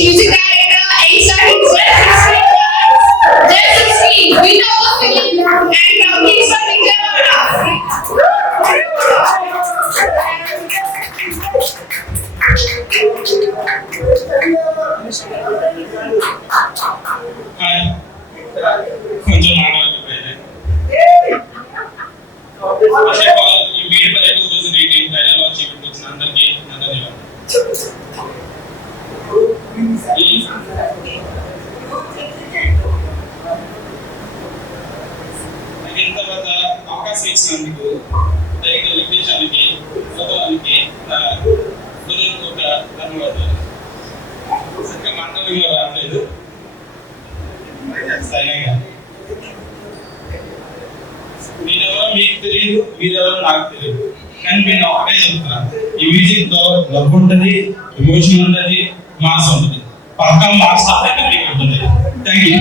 music director, A-star himself, just 16. We know the film and he's a picture of కొంచెం మాట్లాడుతున్నాను. ఈ made by 2018 trailer launch event వచ్చిన అందరికీ నా ధన్యవాదాలు. నాకు ఇంత పెద్ద అవకాశం ఇచ్చినందుకు డైరెక్టర్ విఘ్నేశానికి గౌతమానికి ఒక ధన్యవాదాలు. సరిగ్గా మాట్లాడడం రావట్లేదు. మీరెవరో మీకు తెలియదు, మీరెవరో నాకు తెలియదు, కానీ నేను ఒకటే చెప్తున్నాను, ఈ మ్యూజిక్ తో లవ్ ఉంటుంది, ఎమోషన్ ఉంటుంది, మాస్ ఉంటుంది, పక్కా మాస్ ఉంటుంది. Thank you.